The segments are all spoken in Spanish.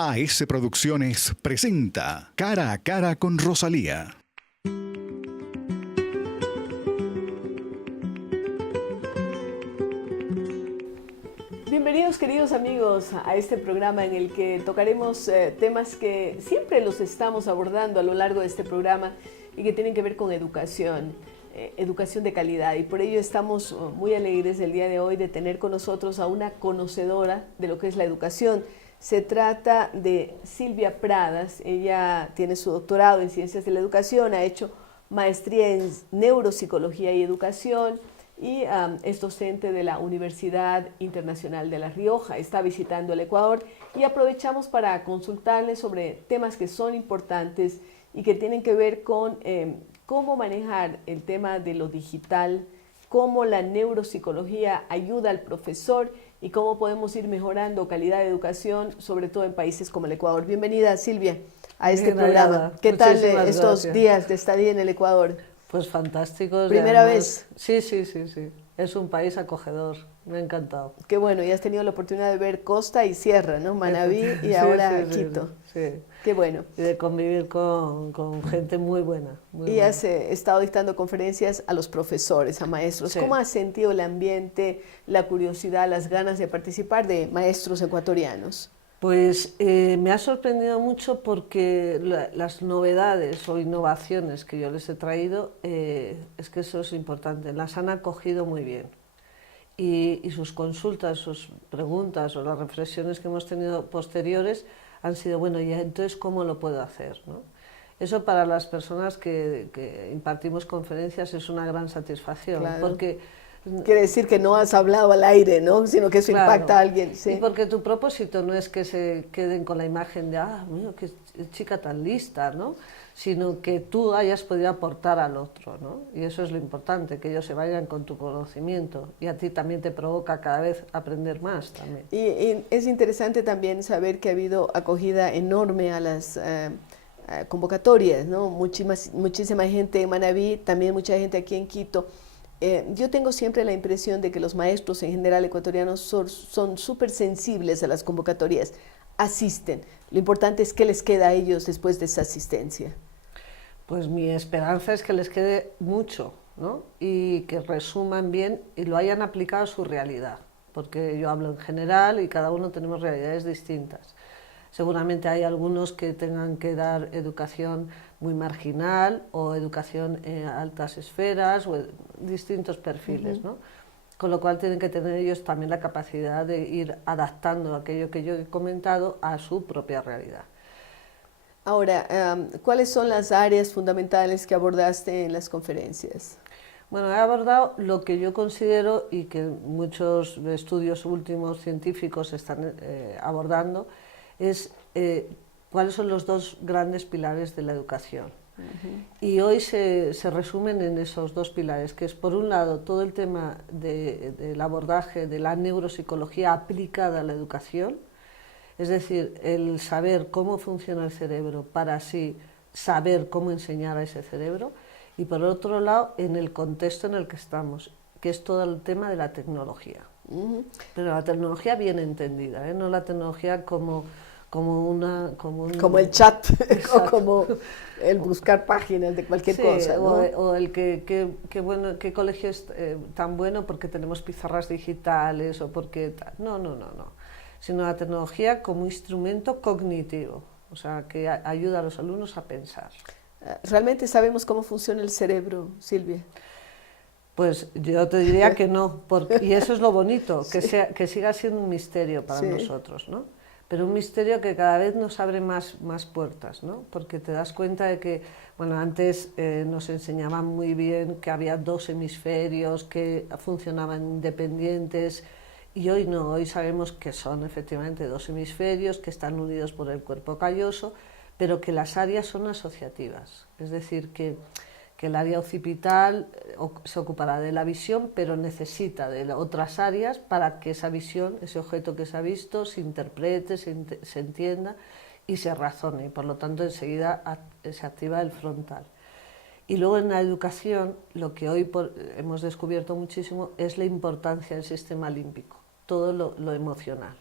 AS Producciones presenta Cara a Cara con Rosalía. Bienvenidos, queridos amigos, a este programa en el que tocaremos temas que siempre los estamos abordando a lo largo de este programa y que tienen que ver con educación, educación de calidad. Y por ello estamos muy alegres el día de hoy de tener con nosotros a una conocedora de lo que es la educación. Se trata de Silvia Pradas. Ella tiene su doctorado en Ciencias de la Educación, ha hecho maestría en Neuropsicología y Educación y es docente de la Universidad Internacional de La Rioja. Está visitando el Ecuador y aprovechamos para consultarle sobre temas que son importantes y que tienen que ver con cómo manejar el tema de lo digital, cómo la neuropsicología ayuda al profesor y cómo podemos ir mejorando calidad de educación, sobre todo en países como el Ecuador. Bienvenida, Silvia, a este programa. ¿Qué tal estos días de estadía en el Ecuador? Pues fantásticos. ¿Primera vez? Sí. Es un país acogedor, me ha encantado. Qué bueno, y has tenido la oportunidad de ver costa y sierra, ¿no? Manabí y ahora Quito. Sí. Qué bueno. Y de convivir con gente muy buena. Y has estado dictando conferencias a los profesores, a maestros. Sí. ¿Cómo has sentido el ambiente, la curiosidad, las ganas de participar de maestros ecuatorianos? Pues me ha sorprendido mucho porque las novedades o innovaciones que yo les he traído, es que eso es importante, las han acogido muy bien. Y sus consultas, sus preguntas o las reflexiones que hemos tenido posteriores han sido, bueno, ¿y entonces cómo lo puedo hacer?, ¿no? Eso para las personas que impartimos conferencias es una gran satisfacción, claro. Porque quiere decir que no has hablado al aire, ¿no? Sino que eso claro, impacta a alguien. Sí. Y porque tu propósito no es que se queden con la imagen de, mira, qué chica tan lista, ¿no? Sino que tú hayas podido aportar al otro, ¿no? Y eso es lo importante, que ellos se vayan con tu conocimiento y a ti también te provoca cada vez aprender más también. Y es interesante también saber que ha habido acogida enorme a las convocatorias, ¿no? Muchísima gente en Manabí, también mucha gente aquí en Quito. Yo tengo siempre la impresión de que los maestros en general ecuatorianos son súper sensibles a las convocatorias, asisten. Lo importante es qué les queda a ellos después de esa asistencia. Pues mi esperanza es que les quede mucho, ¿no? Y que resuman bien y lo hayan aplicado a su realidad, porque yo hablo en general y cada uno tenemos realidades distintas. Seguramente hay algunos que tengan que dar educación muy marginal o educación en altas esferas o distintos perfiles, ¿no? Con lo cual tienen que tener ellos también la capacidad de ir adaptando aquello que yo he comentado a su propia realidad. Ahora, ¿cuáles son las áreas fundamentales que abordaste en las conferencias? Bueno, he abordado lo que yo considero y que muchos estudios últimos científicos están abordando, es cuáles son los dos grandes pilares de la educación. Y hoy se resumen en esos dos pilares, que es por un lado todo el tema del abordaje de la neuropsicología aplicada a la educación, es decir, el saber cómo funciona el cerebro para así saber cómo enseñar a ese cerebro, y por otro lado en el contexto en el que estamos, que es todo el tema de la tecnología. Pero la tecnología bien entendida, no la tecnología como el chat o como el buscar páginas de cualquier cosa, ¿no? o el qué colegio es tan bueno porque tenemos pizarras digitales o porque no, sino la tecnología como instrumento cognitivo, o sea, que ayuda a los alumnos a pensar. ¿Realmente sabemos cómo funciona el cerebro, Silvia? Pues yo te diría que no, y eso es lo bonito, que siga siendo un misterio para nosotros, ¿no? Pero un misterio que cada vez nos abre más puertas, ¿no? Porque te das cuenta de que, bueno, antes nos enseñaban muy bien que había dos hemisferios que funcionaban independientes, y hoy no, hoy sabemos que son efectivamente dos hemisferios que están unidos por el cuerpo calloso, pero que las áreas son asociativas, es decir, que el área occipital se ocupará de la visión, pero necesita de otras áreas para que esa visión, ese objeto que se ha visto, se interprete, se entienda y se razone, y por lo tanto enseguida se activa el frontal. Y luego en la educación, lo que hoy hemos descubierto muchísimo es la importancia del sistema límbico. todo lo emocional.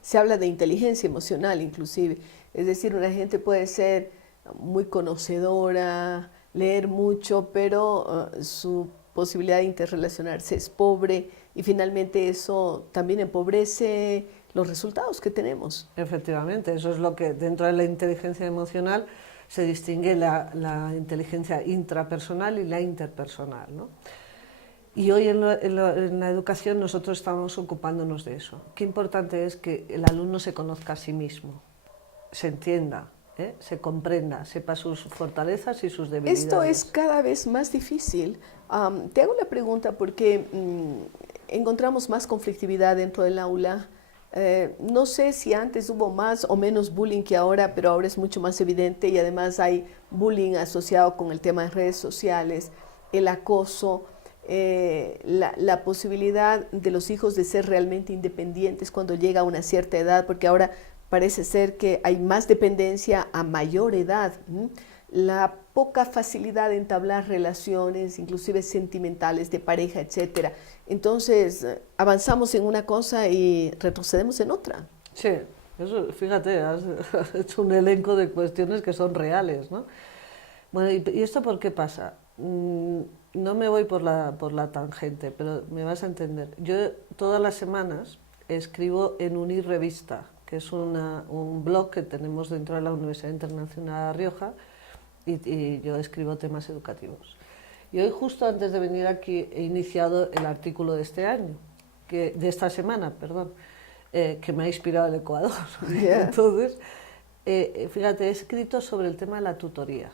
Se habla de inteligencia emocional inclusive, es decir, una gente puede ser muy conocedora, leer mucho, pero su posibilidad de interrelacionarse es pobre y finalmente eso también empobrece los resultados que tenemos. Efectivamente, eso es lo que dentro de la inteligencia emocional se distingue la inteligencia intrapersonal y la interpersonal, ¿no? Y hoy en la educación nosotros estamos ocupándonos de eso. Qué importante es que el alumno se conozca a sí mismo, se entienda, se comprenda, sepa sus fortalezas y sus debilidades. Esto es cada vez más difícil. Te hago la pregunta porque encontramos más conflictividad dentro del aula. No sé si antes hubo más o menos bullying que ahora, pero ahora es mucho más evidente y además hay bullying asociado con el tema de redes sociales, el acoso, la posibilidad de los hijos de ser realmente independientes cuando llega a una cierta edad, porque ahora parece ser que hay más dependencia a mayor edad, la poca facilidad de entablar relaciones, inclusive sentimentales, de pareja, etcétera. Entonces, avanzamos en una cosa y retrocedemos en otra. Sí, eso, fíjate, has hecho un elenco de cuestiones que son reales, ¿no? Bueno, ¿y esto por qué pasa? No me voy por la tangente, pero me vas a entender. Yo todas las semanas escribo en Unir Revista, que es un blog que tenemos dentro de la Universidad Internacional de Rioja, y yo escribo temas educativos. Y hoy, justo antes de venir aquí, he iniciado el artículo de este año, de esta semana, perdón, que me ha inspirado el Ecuador. Yeah. Entonces, fíjate, he escrito sobre el tema de la tutoría.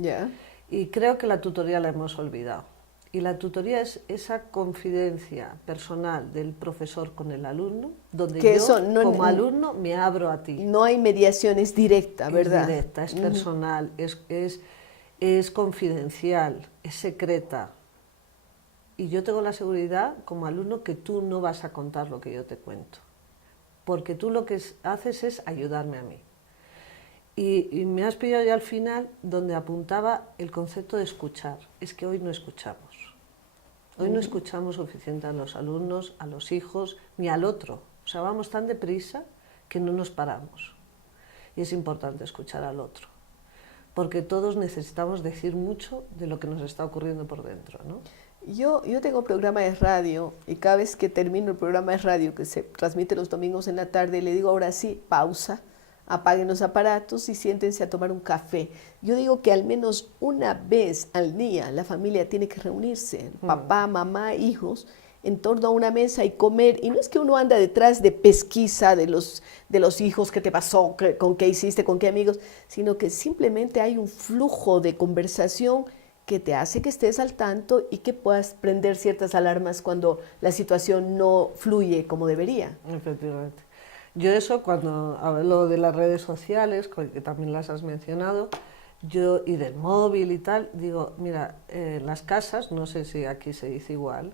Yeah. Y creo que la tutoría la hemos olvidado. Y la tutoría es esa confidencia personal del profesor con el alumno, donde que yo, como alumno, me abro a ti. No hay mediaciones directas, ¿verdad? Es directa, es personal, es confidencial, es secreta. Y yo tengo la seguridad, como alumno, que tú no vas a contar lo que yo te cuento. Porque tú lo que haces es ayudarme a mí. Y me has pillado ya al final donde apuntaba el concepto de escuchar. Es que hoy no escuchamos. Hoy no escuchamos suficiente a los alumnos, a los hijos, ni al otro. O sea, vamos tan deprisa que no nos paramos. Y es importante escuchar al otro. Porque todos necesitamos decir mucho de lo que nos está ocurriendo por dentro, ¿no? Yo tengo programa de radio y cada vez que termino el programa de radio que se transmite los domingos en la tarde, le digo ahora sí, pausa. Apaguen los aparatos y siéntense a tomar un café. Yo digo que al menos una vez al día la familia tiene que reunirse, papá, mamá, hijos, en torno a una mesa y comer. Y no es que uno anda detrás de pesquisa de los hijos, qué te pasó, con qué hiciste, con qué amigos, sino que simplemente hay un flujo de conversación que te hace que estés al tanto y que puedas prender ciertas alarmas cuando la situación no fluye como debería. Efectivamente. Yo eso, cuando hablo de las redes sociales, que también las has mencionado, y del móvil y tal, digo, mira, las casas, no sé si aquí se dice igual,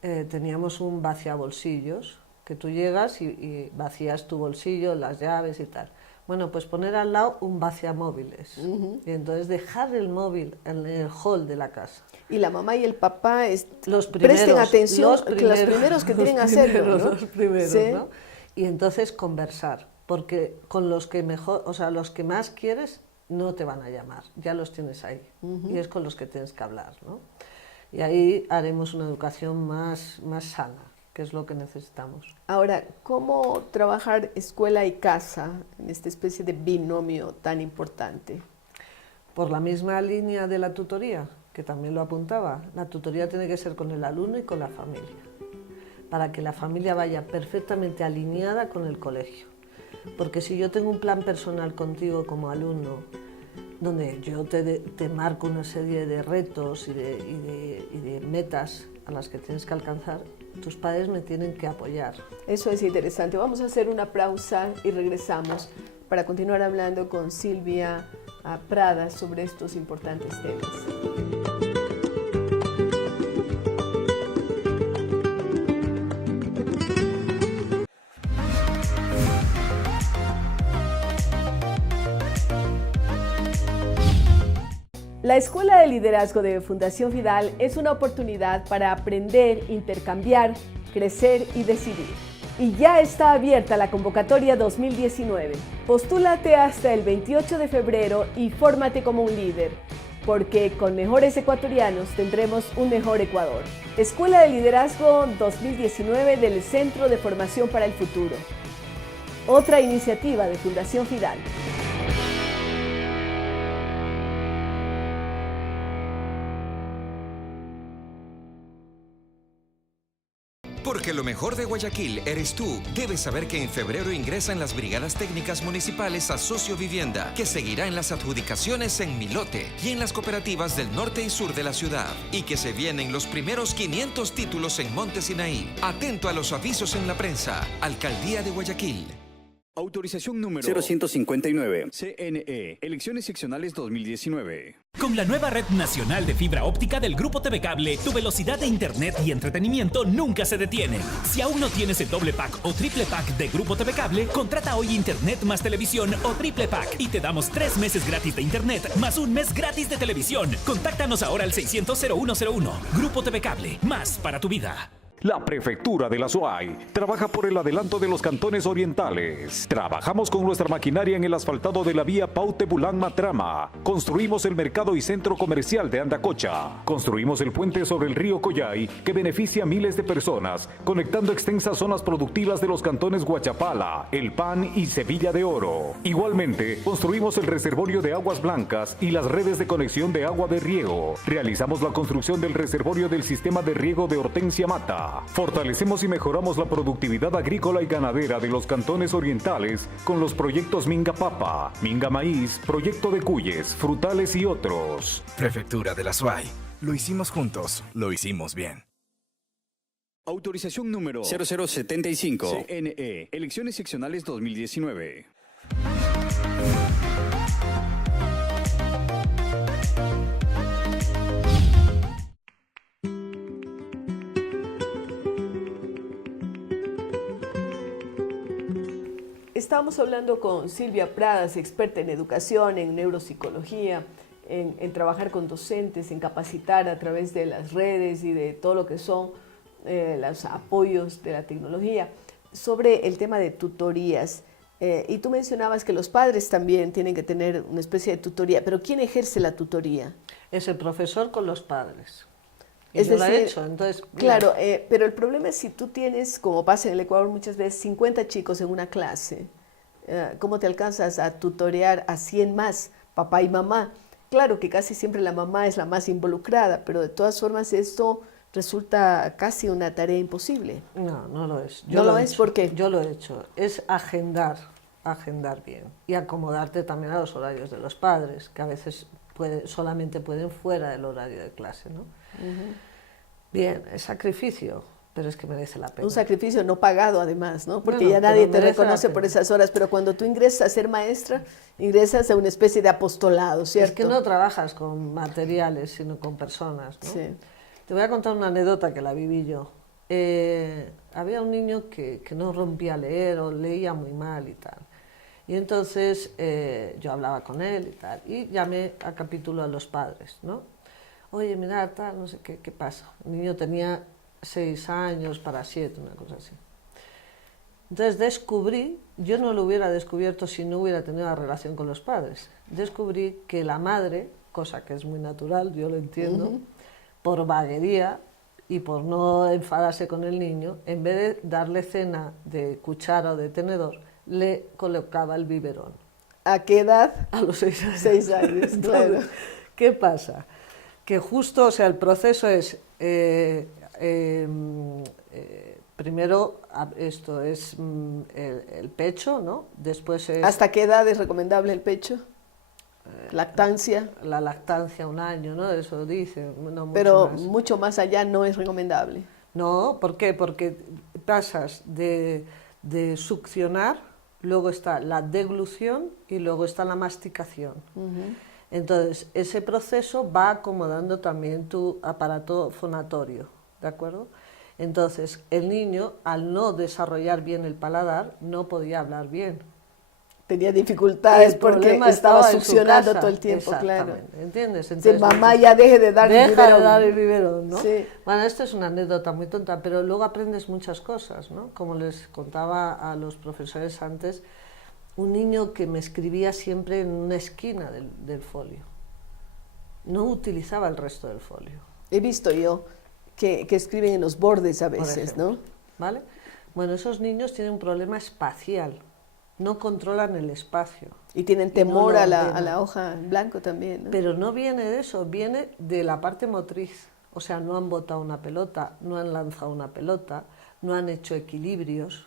teníamos un vaciabolsillos, que tú llegas y vacías tu bolsillo, las llaves y tal. Bueno, pues poner al lado un vaciamóviles. Y entonces dejar el móvil en el hall de la casa. Y la mamá y el papá presten atención, los primeros que tienen que hacerlo, ¿no? Los primeros, ¿sí? ¿no? Y entonces conversar, porque con los que mejor, o sea, los que más quieres no te van a llamar, ya los tienes ahí, y es con los que tienes que hablar, ¿no? Y ahí haremos una educación más sana, que es lo que necesitamos. Ahora, ¿cómo trabajar escuela y casa en esta especie de binomio tan importante? Por la misma línea de la tutoría, que también lo apuntaba, la tutoría tiene que ser con el alumno y con la familia, para que la familia vaya perfectamente alineada con el colegio. Porque si yo tengo un plan personal contigo como alumno, donde yo te marco una serie de retos y de metas a las que tienes que alcanzar, tus padres me tienen que apoyar. Eso es interesante. Vamos a hacer una pausa y regresamos para continuar hablando con Silvia Prada sobre estos importantes temas. La Escuela de Liderazgo de Fundación Vidal es una oportunidad para aprender, intercambiar, crecer y decidir. Y ya está abierta la convocatoria 2019. Postúlate hasta el 28 de febrero y fórmate como un líder, porque con mejores ecuatorianos tendremos un mejor Ecuador. Escuela de Liderazgo 2019 del Centro de Formación para el Futuro. Otra iniciativa de Fundación Fidal. Porque lo mejor de Guayaquil eres tú. Debes saber que en febrero ingresan las brigadas técnicas municipales a Socio Vivienda, que seguirá en las adjudicaciones en Milote y en las cooperativas del norte y sur de la ciudad, y que se vienen los primeros 500 títulos en Monte Sinaí. Atento a los avisos en la prensa. Alcaldía de Guayaquil. Autorización número 0159. CNE. Elecciones seccionales 2019. Con la nueva red nacional de fibra óptica del Grupo TV Cable, tu velocidad de internet y entretenimiento nunca se detiene. Si aún no tienes el doble pack o triple pack de Grupo TV Cable, contrata hoy internet más televisión o triple pack y te damos 3 meses gratis de internet más 1 mes gratis de televisión. Contáctanos ahora al 600-0101. Grupo TV Cable, más para tu vida. La Prefectura de la SUAY trabaja por el adelanto de los cantones orientales. Trabajamos con nuestra maquinaria en el asfaltado de la vía Paute-Bulán-Matrama. Construimos el mercado y centro comercial de Andacocha. Construimos el puente sobre el río Coyay, que beneficia a miles de personas, conectando extensas zonas productivas de los cantones Guachapala, El Pan y Sevilla de Oro. Igualmente, construimos el reservorio de aguas blancas y las redes de conexión de agua de riego. Realizamos la construcción del reservorio del sistema de riego de Hortensia Mata. Fortalecemos y mejoramos la productividad agrícola y ganadera de los cantones orientales con los proyectos Minga Papa, Minga Maíz, Proyecto de Cuyes, Frutales y otros. Prefectura de la SUAY. Lo hicimos juntos, lo hicimos bien. Autorización número 0075. CNE. Elecciones seccionales 2019. Estábamos hablando con Silvia Pradas, experta en educación, en neuropsicología, en trabajar con docentes, en capacitar a través de las redes y de todo lo que son los apoyos de la tecnología, sobre el tema de tutorías. Y tú mencionabas que los padres también tienen que tener una especie de tutoría, pero ¿quién ejerce la tutoría? Es el profesor con los padres. Es yo decir, lo he hecho, entonces... Claro, pero el problema es si tú tienes, como pasa en el Ecuador muchas veces, 50 chicos en una clase, ¿cómo te alcanzas a tutorear a 100 más, papá y mamá? Claro que casi siempre la mamá es la más involucrada, pero de todas formas esto resulta casi una tarea imposible. No, no lo es. ¿No lo es? ¿Por qué? Yo lo he hecho. Es agendar bien y acomodarte también a los horarios de los padres, que a veces solamente pueden fuera del horario de clase, ¿no? Bien, es sacrificio, pero es que merece la pena. Un sacrificio no pagado además, ¿no? Porque Bueno, ya nadie te merece reconoce por esas horas, pero cuando tú ingresas a ser maestra, ingresas a una especie de apostolado, ¿cierto? Es que no trabajas con materiales, sino con personas, ¿no? Sí. Te voy a contar una anécdota que la viví yo. Había un niño que no rompía a leer o leía muy mal y tal. Y entonces yo hablaba con él y tal, y llamé a capítulo a los padres, ¿no? Oye, mira, tal, no sé qué pasa. El niño tenía 6 años para 7, una cosa así. Entonces descubrí, yo no lo hubiera descubierto si no hubiera tenido la relación con los padres, descubrí que la madre, cosa que es muy natural, yo lo entiendo, por vaguería y por no enfadarse con el niño, en vez de darle cena de cuchara o de tenedor, le colocaba el biberón. ¿A qué edad? A los 6 años. 6 años, claro. ¿Qué pasa? Que justo, o sea, el proceso es, primero esto es el pecho, ¿no? Después es... ¿Hasta qué edad es recomendable el pecho? ¿Lactancia? La lactancia, 1 año, ¿no? Eso dice, no mucho Pero más. mucho más allá no es recomendable. No, ¿por qué? Porque pasas de succionar, luego está la deglución y luego está la masticación. Entonces, ese proceso va acomodando también tu aparato fonatorio, ¿de acuerdo? Entonces, el niño, al no desarrollar bien el paladar, no podía hablar bien, tenía dificultades porque estaba succionando todo el tiempo, claro. ¿Entiendes? Entonces, mamá, ya deje de dar el biberón. De dar el biberón, ¿no? Sí. Bueno, esto es una anécdota muy tonta, pero luego aprendes muchas cosas, ¿no? Como les contaba a los profesores antes, un niño que me escribía siempre en una esquina del folio. No utilizaba el resto del folio. He visto yo que escriben en los bordes a veces, ¿no? ¿Vale? Bueno, esos niños tienen un problema espacial. No controlan el espacio. Y tienen temor a la hoja en blanco también, ¿no? Pero no viene de eso, viene de la parte motriz. O sea, no han botado una pelota, no han lanzado una pelota, no han hecho equilibrios.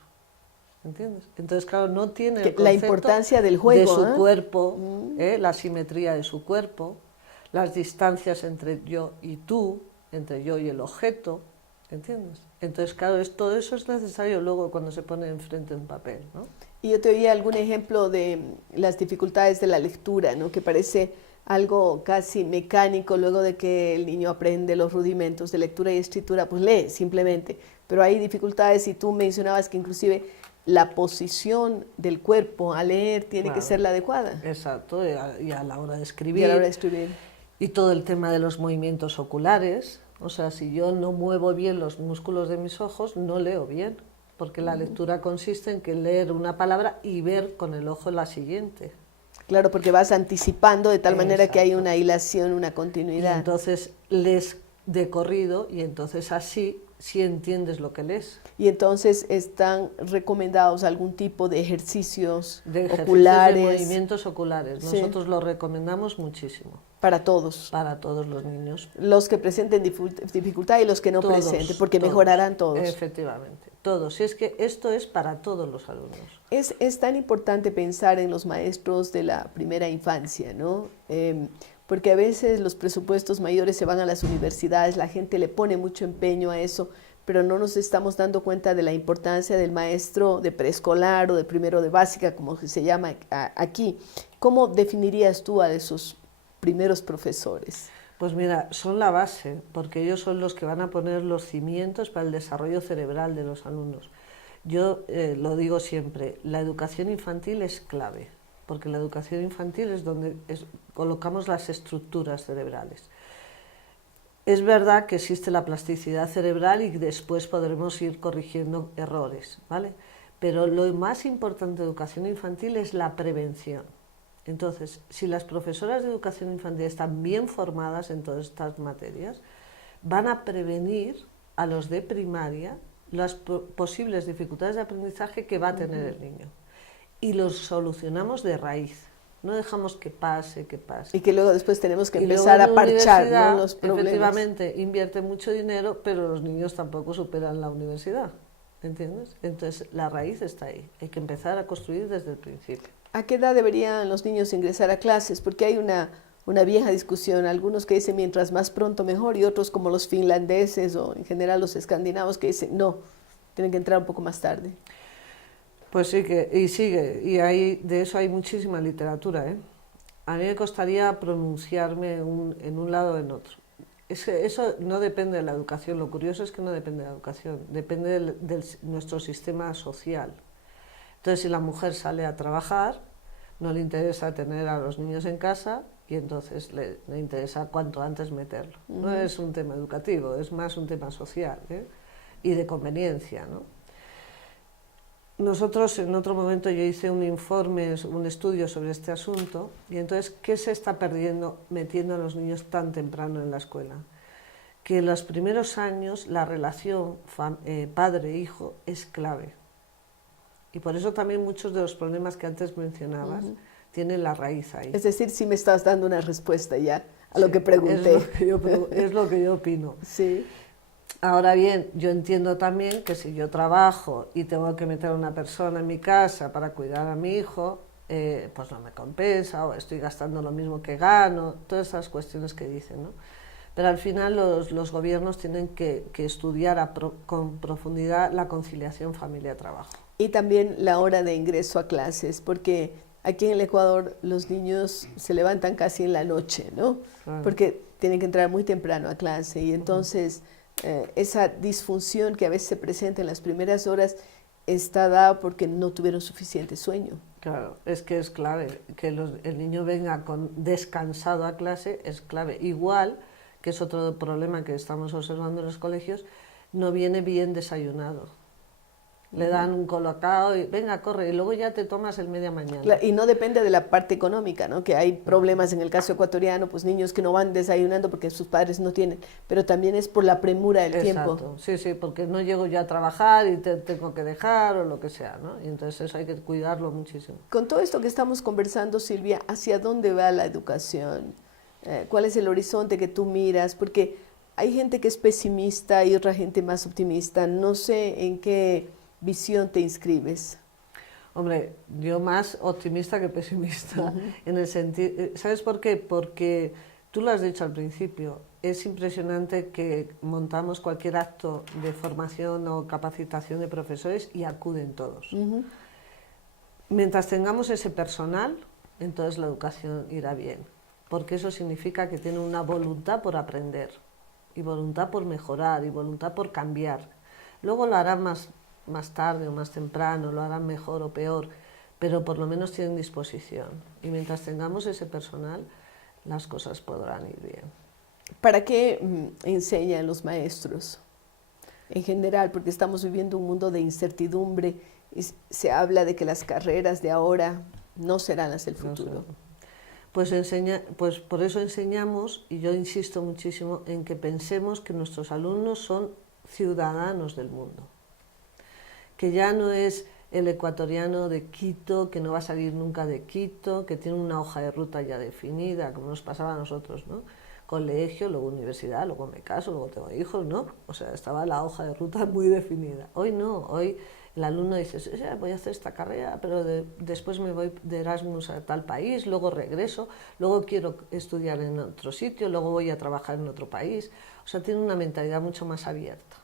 ¿Entiendes? Entonces, claro, no tiene el la importancia del juego, de su cuerpo, la simetría de su cuerpo, las distancias entre yo y tú, entre yo y el objeto, ¿entiendes? Entonces, claro, todo eso es necesario luego cuando se pone enfrente en papel, ¿no? Y yo te oía algún ejemplo de las dificultades de la lectura, ¿no? Que parece algo casi mecánico luego de que el niño aprende los rudimentos de lectura y escritura, pues lee simplemente. Pero hay dificultades y tú mencionabas que inclusive la posición del cuerpo al leer tiene que ser la adecuada. Exacto, y a la hora de escribir. Y a la hora de escribir. Y todo el tema de los movimientos oculares. O sea, si yo no muevo bien los músculos de mis ojos, no leo bien. Porque la lectura consiste en que leer una palabra y ver con el ojo la siguiente. Claro, porque vas anticipando de tal manera que hay una hilación, una continuidad. Y entonces lees de corrido y entonces así sí entiendes lo que lees. Y entonces están recomendados algún tipo de ejercicios oculares. De movimientos oculares. Nosotros lo recomendamos muchísimo. Para todos. Para todos los niños. Los que presenten dificultad y los que no presenten, porque mejorarán todos. Efectivamente, todos. Y es que esto es para todos los alumnos. Es tan importante pensar en los maestros de la primera infancia, ¿no? Porque a veces los presupuestos mayores se van a las universidades, la gente le pone mucho empeño a eso, pero no nos estamos dando cuenta de la importancia del maestro de preescolar o de primero de básica, como se llama aquí. ¿Cómo definirías tú a esos primeros profesores? Pues mira, son la base, porque ellos son los que van a poner los cimientos para el desarrollo cerebral de los alumnos. Yo lo digo siempre, la educación infantil es clave, porque la educación infantil es donde colocamos las estructuras cerebrales. Es verdad que existe la plasticidad cerebral y después podremos ir corrigiendo errores, ¿vale? Pero lo más importante de educación infantil es la prevención. Entonces, si las profesoras de educación infantil están bien formadas en todas estas materias, van a prevenir a los de primaria las posibles dificultades de aprendizaje que va a tener el niño. Y los solucionamos de raíz. No dejamos que pase, que pase. Y que luego después tenemos que empezar a parchar, ¿no?, los problemas. Efectivamente, invierte mucho dinero, pero los niños tampoco superan la universidad, ¿entiendes? Entonces, la raíz está ahí. Hay que empezar a construir desde el principio. ¿A qué edad deberían los niños ingresar a clases? Porque hay una vieja discusión, algunos que dicen mientras más pronto mejor y otros como los finlandeses o en general los escandinavos que dicen no, tienen que entrar un poco más tarde. Pues sí, y de eso hay muchísima literatura, ¿eh? A mí me costaría pronunciarme en un lado o en otro. Eso no depende de la educación, lo curioso es que no depende de la educación, depende de nuestro sistema social. Entonces, si la mujer sale a trabajar, no le interesa tener a los niños en casa y entonces le interesa cuanto antes meterlo. No es un tema educativo, es más un tema social, ¿eh? Y de conveniencia, ¿no? Nosotros, en otro momento, yo hice un informe, un estudio sobre este asunto y entonces, ¿qué se está perdiendo metiendo a los niños tan temprano en la escuela? Que en los primeros años la relación padre-hijo es clave. Y por eso también muchos de los problemas que antes mencionabas tienen la raíz ahí. Es decir, sí me estás dando una respuesta ya a lo que pregunté. Es lo que yo opino. Sí. Ahora bien, yo entiendo también que si yo trabajo y tengo que meter a una persona en mi casa para cuidar a mi hijo, pues no me compensa, o estoy gastando lo mismo que gano, todas esas cuestiones que dicen, ¿no? Pero al final los gobiernos tienen que estudiar con profundidad la conciliación familia-trabajo. Y también la hora de ingreso a clases, porque aquí en el Ecuador los niños se levantan casi en la noche, ¿no? Claro. Porque tienen que entrar muy temprano a clase y entonces esa disfunción que a veces se presenta en las primeras horas está dada porque no tuvieron suficiente sueño. Claro, es que es clave, que el niño venga descansado a clase es clave. Igual, que es otro problema que estamos observando en los colegios, no viene bien desayunado. Le dan un colocado y venga, corre, y luego ya te tomas el media mañana. Y no depende de la parte económica, ¿no? Que hay problemas en el caso ecuatoriano, pues niños que no van desayunando porque sus padres no tienen, pero también es por la premura del tiempo. Sí, sí, porque no llego yo a trabajar y te tengo que dejar o lo que sea, ¿no? Y entonces eso hay que cuidarlo muchísimo. Con todo esto que estamos conversando, Silvia, ¿hacia dónde va la educación? ¿Cuál es el horizonte que tú miras? Porque hay gente que es pesimista y otra gente más optimista. No sé en qué visión te inscribes. Hombre, yo más optimista que pesimista, en el sentido, ¿sabes por qué? Porque tú lo has dicho al principio, es impresionante que montamos cualquier acto de formación o capacitación de profesores y acuden todos. Mientras tengamos ese personal, entonces la educación irá bien, porque eso significa que tienen una voluntad por aprender, y voluntad por mejorar, y voluntad por cambiar. Luego lo harán más tarde o más temprano, lo harán mejor o peor, pero por lo menos tienen disposición. Y mientras tengamos ese personal, las cosas podrán ir bien. ¿Para qué enseñan los maestros en general? Porque estamos viviendo un mundo de incertidumbre y se habla de que las carreras de ahora no serán las del futuro. Pues por eso enseñamos, y yo insisto muchísimo en que pensemos que nuestros alumnos son ciudadanos del mundo. Que ya no es el ecuatoriano de Quito, que no va a salir nunca de Quito, que tiene una hoja de ruta ya definida, como nos pasaba a nosotros, ¿no? Colegio, luego universidad, luego me caso, luego tengo hijos, ¿no? O sea, estaba la hoja de ruta muy definida. Hoy no, hoy el alumno dice, voy a hacer esta carrera, pero después me voy de Erasmus a tal país, luego regreso, luego quiero estudiar en otro sitio, luego voy a trabajar en otro país. O sea, tiene una mentalidad mucho más abierta.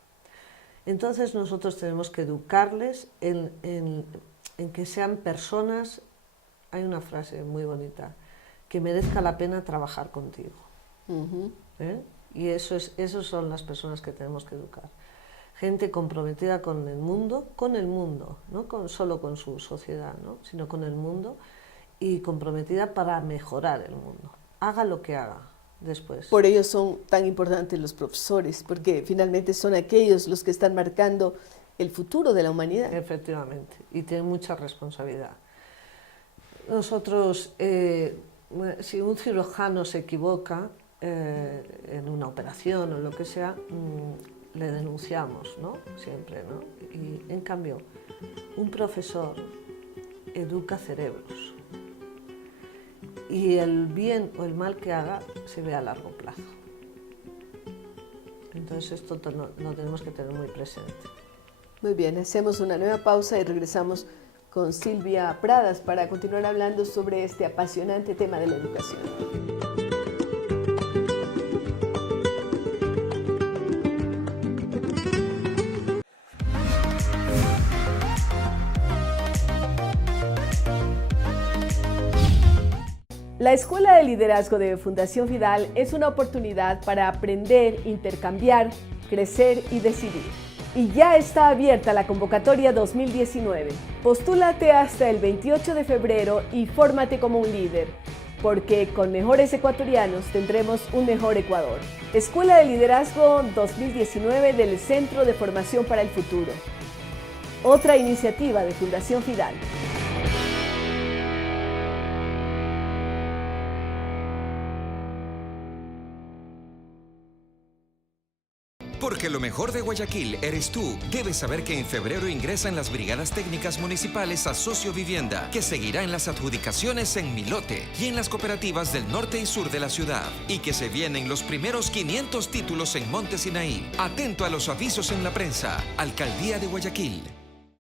Entonces nosotros tenemos que educarles en que sean personas, hay una frase muy bonita, que merezca la pena trabajar contigo. Y esos son las personas que tenemos que educar. Gente comprometida con el mundo, no solo con su sociedad, ¿no? Sino con el mundo, y comprometida para mejorar el mundo, haga lo que haga. Después. Por ello son tan importantes los profesores, porque finalmente son aquellos los que están marcando el futuro de la humanidad. Efectivamente, y tienen mucha responsabilidad. Nosotros, si un cirujano se equivoca en una operación o lo que sea, le denunciamos, ¿no? Siempre, ¿no? Y en cambio, un profesor educa cerebros. Y el bien o el mal que haga se ve a largo plazo. Entonces esto lo tenemos que tener muy presente. Muy bien, hacemos una nueva pausa y regresamos con Silvia Pradas para continuar hablando sobre este apasionante tema de la educación. La Escuela de Liderazgo de Fundación Fidal es una oportunidad para aprender, intercambiar, crecer y decidir. Y ya está abierta la convocatoria 2019. Postúlate hasta el 28 de febrero y fórmate como un líder, porque con mejores ecuatorianos tendremos un mejor Ecuador. Escuela de Liderazgo 2019 del Centro de Formación para el Futuro. Otra iniciativa de Fundación Fidal. Porque lo mejor de Guayaquil eres tú. Debes saber que en febrero ingresan las brigadas técnicas municipales a Socio Vivienda, que seguirá en las adjudicaciones en Milote y en las cooperativas del norte y sur de la ciudad, y que se vienen los primeros 500 títulos en Monte Sinaí. Atento a los avisos en la prensa. Alcaldía de Guayaquil.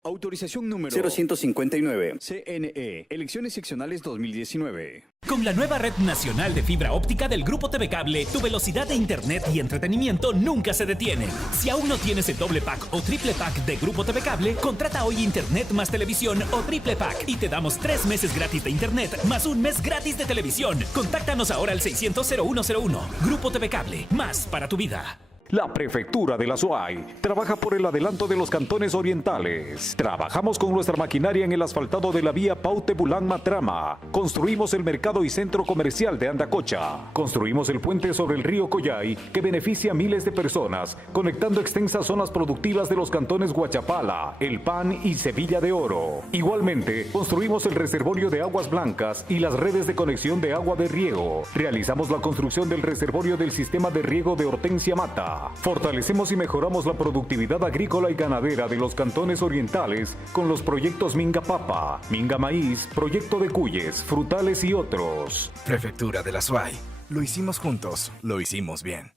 Autorización número 0159. CNE. Elecciones seccionales 2019. Con la nueva red nacional de fibra óptica del Grupo TV Cable, tu velocidad de internet y entretenimiento nunca se detiene. Si aún no tienes el doble pack o triple pack de Grupo TV Cable, contrata hoy internet más televisión o triple pack y te damos 3 meses gratis de internet más 1 mes gratis de televisión. Contáctanos ahora al 600-0101. Grupo TV Cable, más para tu vida. La Prefectura de la SUAY trabaja por el adelanto de los cantones orientales. Trabajamos con nuestra maquinaria en el asfaltado de la vía Paute-Bulán-Matrama. Construimos el mercado y centro comercial de Andacocha. Construimos el puente sobre el río Coyay que beneficia a miles de personas, conectando extensas zonas productivas de los cantones Guachapala, El Pan y Sevilla de Oro. Igualmente, construimos el reservorio de aguas blancas y las redes de conexión de agua de riego. Realizamos la construcción del reservorio del sistema de riego de Hortensia Mata. Fortalecemos y mejoramos la productividad agrícola y ganadera de los cantones orientales con los proyectos Minga Papa, Minga Maíz, Proyecto de Cuyes, Frutales y otros. Prefectura de la SUAY. Lo hicimos juntos, lo hicimos bien.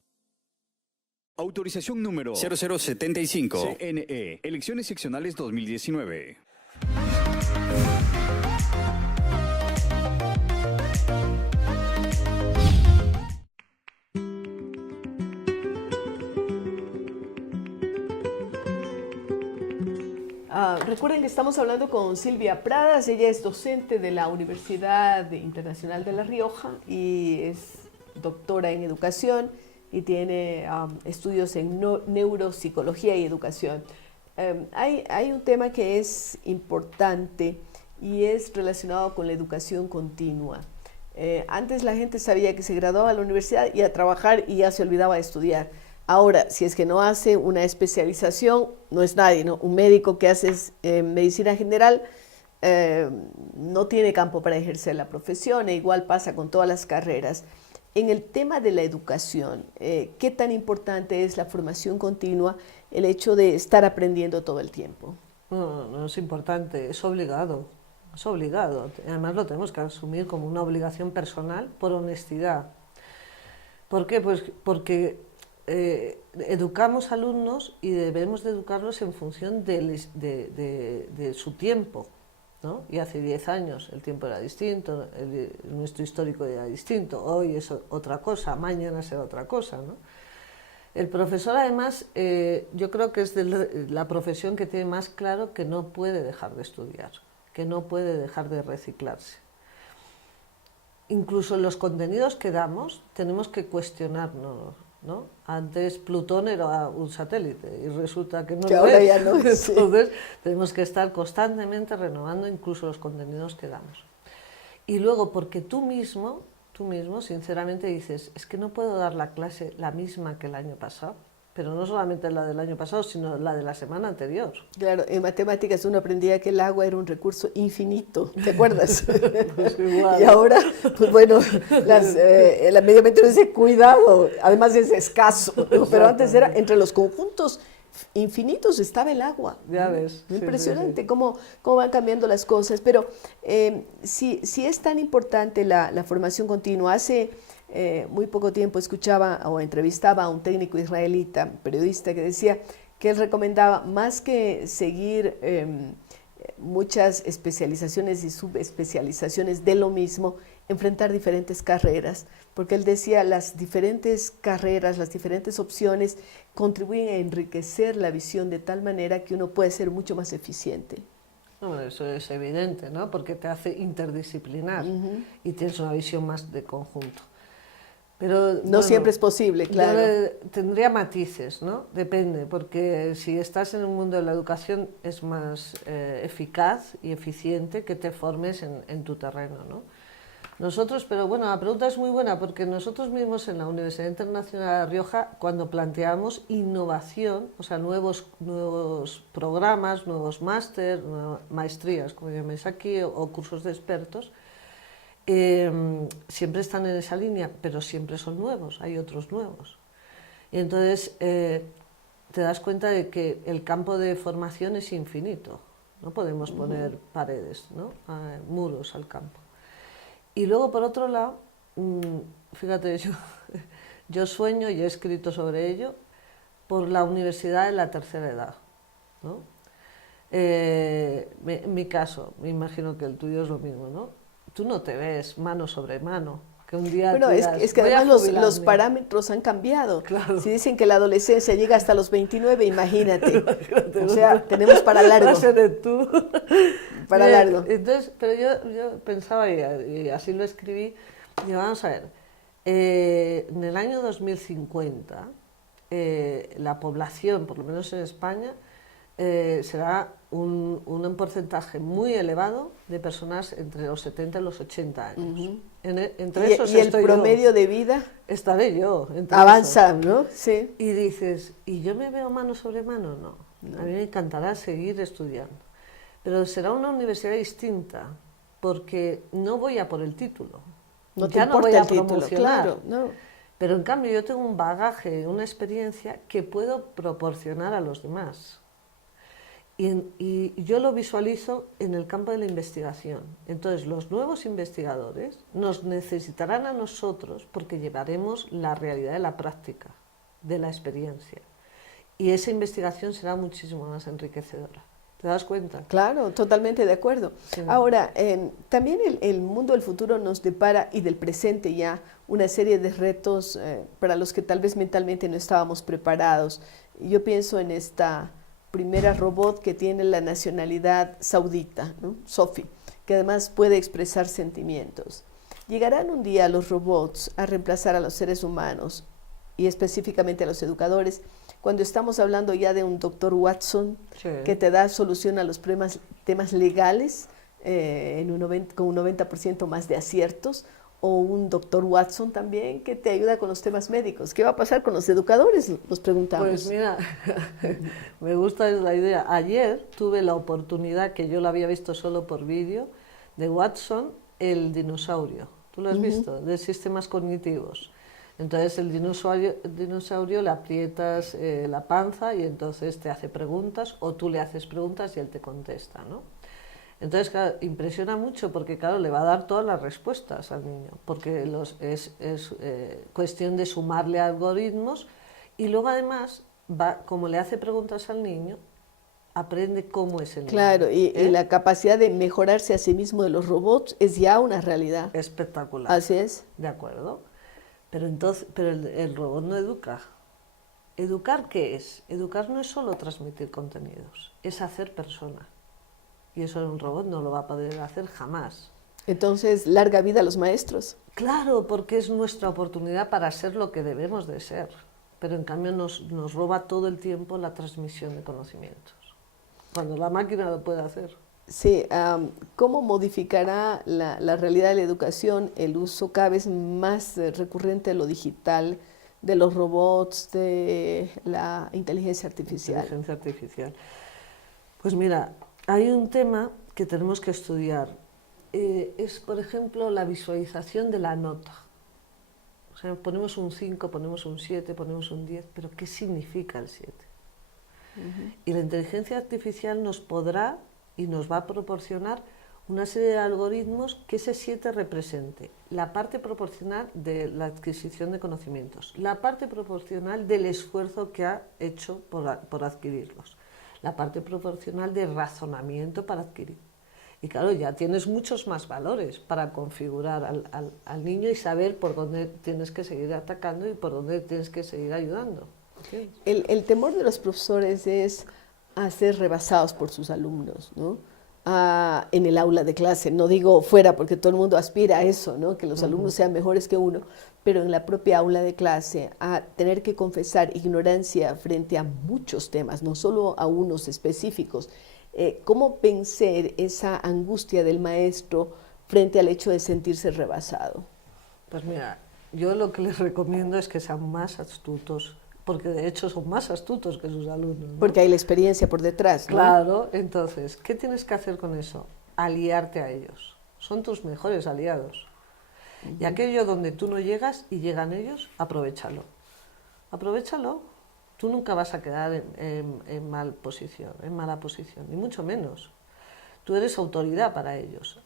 Autorización número 0075. CNE. Elecciones seccionales 2019. Recuerden que estamos hablando con Silvia Pradas. Ella es docente de la Universidad Internacional de La Rioja y es doctora en educación y tiene estudios en neuropsicología y educación. Hay un tema que es importante y es relacionado con la educación continua. Antes la gente sabía que se graduaba de la universidad y a trabajar y ya se olvidaba de estudiar. Ahora, si es que no hace una especialización, no es nadie, ¿no? Un médico que hace medicina general no tiene campo para ejercer la profesión, e igual pasa con todas las carreras. En el tema de la educación, ¿qué tan importante es la formación continua, el hecho de estar aprendiendo todo el tiempo? No es importante, es obligado. Es obligado. Además lo tenemos que asumir como una obligación personal por honestidad. ¿Por qué? Pues porque educamos alumnos y debemos de educarlos en función de su tiempo, ¿no? Y hace 10 años el tiempo era distinto, nuestro histórico era distinto, hoy es otra cosa, mañana será otra cosa, ¿no? El profesor además yo creo que es la profesión que tiene más claro que no puede dejar de estudiar, que no puede dejar de reciclarse. Incluso en los contenidos que damos tenemos que cuestionarnos, ¿no? Antes Plutón era un satélite y resulta que no que lo ahora es. ya no es. Entonces tenemos que estar constantemente renovando incluso los contenidos que damos. Y luego porque tú mismo sinceramente dices, es que no puedo dar la clase la misma que el año pasado, pero no solamente la del año pasado, sino la de la semana anterior. Claro, en matemáticas uno aprendía que el agua era un recurso infinito, ¿te acuerdas? Pues igual. Y ahora, pues bueno, el medio ambiente dice cuidado, además es escaso, ¿no? Pero antes era entre los conjuntos infinitos estaba el agua. Ya ves. Impresionante. Sí. Cómo van cambiando las cosas. Pero si es tan importante la formación continua, hace muy poco tiempo escuchaba o entrevistaba a un técnico israelita, periodista, que decía que él recomendaba más que seguir muchas especializaciones y subespecializaciones de lo mismo, enfrentar diferentes carreras, porque él decía las diferentes carreras, las diferentes opciones contribuyen a enriquecer la visión de tal manera que uno puede ser mucho más eficiente. No, eso es evidente, ¿no? Porque te hace interdisciplinar y tienes una visión más de conjunto. Pero, no siempre es posible, claro. Tendría matices, ¿no? Depende, porque si estás en el mundo de la educación es más eficaz y eficiente que te formes en tu terreno, ¿no? Nosotros, pero bueno, la pregunta es muy buena porque nosotros mismos en la Universidad Internacional de La Rioja, cuando planteamos innovación, o sea, nuevos programas, nuevos máster, maestrías, como llamáis aquí, o cursos de expertos, siempre están en esa línea, pero siempre son nuevos, hay otros nuevos. Y entonces te das cuenta de que el campo de formación es infinito, no podemos poner paredes, ¿no? Muros al campo. Y luego, por otro lado, fíjate, yo sueño, y he escrito sobre ello, por la universidad de la tercera edad, ¿no? En mi caso, me imagino que el tuyo es lo mismo, ¿no? Tú no te ves mano sobre mano, que un día bueno, digas, es que además los parámetros han cambiado. Claro. Si dicen que la adolescencia llega hasta los 29, imagínate. O sea, tenemos para largo. Vas a ser tú. Para largo. Entonces, pero yo pensaba, y así lo escribí, y vamos a ver, en el año 2050 la población, por lo menos en España, será un porcentaje muy elevado de personas entre los 70 y los 80 años. Entre esos ¿Y el promedio de vida? Estaré yo. Avanza, esos, ¿no? Sí. Y dices, ¿y yo me veo mano sobre mano? No. A mí me encantará seguir estudiando. Pero será una universidad distinta, porque no voy a por el título. No ya te no voy importa a el título, promocionar. claro, no. Pero en cambio yo tengo un bagaje, una experiencia que puedo proporcionar a los demás. Y yo lo visualizo en el campo de la investigación. Entonces, los nuevos investigadores nos necesitarán a nosotros porque llevaremos la realidad de la práctica, de la experiencia. Y esa investigación será muchísimo más enriquecedora. ¿Te das cuenta? Claro, totalmente de acuerdo. Sí. Ahora, también el mundo del futuro nos depara, y del presente ya, una serie de retos para los que tal vez mentalmente no estábamos preparados. Yo pienso en esta primera robot que tiene la nacionalidad saudita, ¿no? Sophie, que además puede expresar sentimientos. ¿Llegarán un día los robots a reemplazar a los seres humanos y específicamente a los educadores, cuando estamos hablando ya de un doctor Watson que te da solución a los temas legales con un 90% más de aciertos, o un doctor Watson también que te ayuda con los temas médicos? ¿Qué va a pasar con los educadores? Nos preguntamos. Pues mira, me gusta la idea. Ayer tuve la oportunidad, que yo la había visto solo por vídeo, de Watson, el dinosaurio. ¿Tú lo has visto? De sistemas cognitivos. Entonces el dinosaurio le aprietas la panza y entonces te hace preguntas, o tú le haces preguntas y él te contesta, ¿no? Entonces, claro, impresiona mucho porque, claro, le va a dar todas las respuestas al niño, porque es cuestión de sumarle algoritmos, y luego además, como le hace preguntas al niño, aprende cómo es el niño. Claro, y la capacidad de mejorarse a sí mismo de los robots es ya una realidad. Espectacular. Así es. De acuerdo. Pero el robot no educa. ¿Educar qué es? Educar no es solo transmitir contenidos, es hacer persona. Y eso un robot no lo va a poder hacer jamás. Entonces, larga vida a los maestros. Claro, porque es nuestra oportunidad para ser lo que debemos de ser. Pero en cambio nos roba todo el tiempo la transmisión de conocimientos, cuando la máquina lo puede hacer. Sí, ¿cómo modificará la realidad de la educación el uso cada vez más recurrente de lo digital, de los robots, de la inteligencia artificial? Inteligencia artificial. Pues mira, hay un tema que tenemos que estudiar. Es, por ejemplo, la visualización de la nota. O sea, ponemos un 5, ponemos un 7, ponemos un 10, pero ¿qué significa el 7? Y la inteligencia artificial nos podrá y nos va a proporcionar una serie de algoritmos que ese 7 represente la parte proporcional de la adquisición de conocimientos, la parte proporcional del esfuerzo que ha hecho por adquirirlos, la parte proporcional de razonamiento para adquirir. Y claro, ya tienes muchos más valores para configurar al niño y saber por dónde tienes que seguir atacando y por dónde tienes que seguir ayudando. ¿Sí? El temor de los profesores es a ser rebasados por sus alumnos, ¿no? En el aula de clase, no digo fuera porque todo el mundo aspira a eso, ¿no? Que los alumnos sean mejores que uno, pero en la propia aula de clase, a tener que confesar ignorancia frente a muchos temas, no solo a unos específicos. ¿Cómo vencer esa angustia del maestro frente al hecho de sentirse rebasado? Pues mira, yo lo que les recomiendo es que sean más astutos, porque de hecho son más astutos que sus alumnos, ¿no? Porque hay la experiencia por detrás, ¿no? Claro, entonces, ¿qué tienes que hacer con eso? Aliarte a ellos. Son tus mejores aliados. Y aquello donde tú no llegas y llegan ellos, aprovéchalo. Aprovéchalo. Tú nunca vas a quedar en mala posición, ni mucho menos. Tú eres autoridad para ellos.